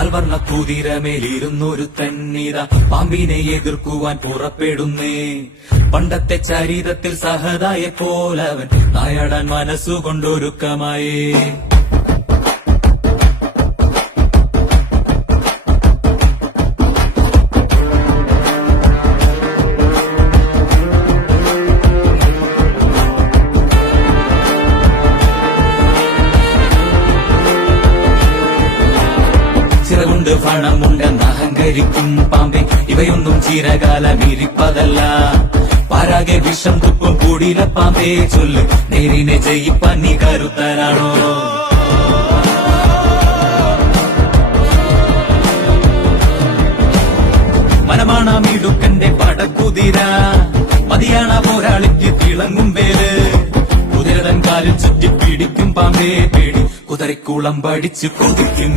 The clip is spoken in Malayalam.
പാൽവർണ്ണ കുതിരമേലിരുന്നൊരു തന്നിത പാമ്പിനെ എതിർക്കുവാൻ പുറപ്പെടുന്നേ. പണ്ടത്തെ ചരിതത്തിൽ സഹതായെ പോലവൻ നായാടാൻ മനസ്സുകൊണ്ടൊരുക്കമായേ. ചിറകുണ്ട് പണമുണ്ടെന്ന് അഹങ്കരിക്കും പാമ്പേ, ഇവയൊന്നും ചിരകാലം ഇരിപ്പതല്ല. പാരാകെ വിഷം തുപ്പും കൂടിയില പാമ്പേ, ചൊല്ല് നേരിനെ ജയിപ്പാൻ നീ കരുത്തനാണോ? മനമാണാം ഇടുക്കന്റെ പടക്കുതിര, മതിയാണ പോരാളിക്ക് തിളങ്ങും വേല്. കുതിരതൻ കാലിൽ ചുറ്റി പിടിക്കും പാമ്പേ പേടി, കുതിരക്കുളം പഠിച്ചു കൊതിക്കും.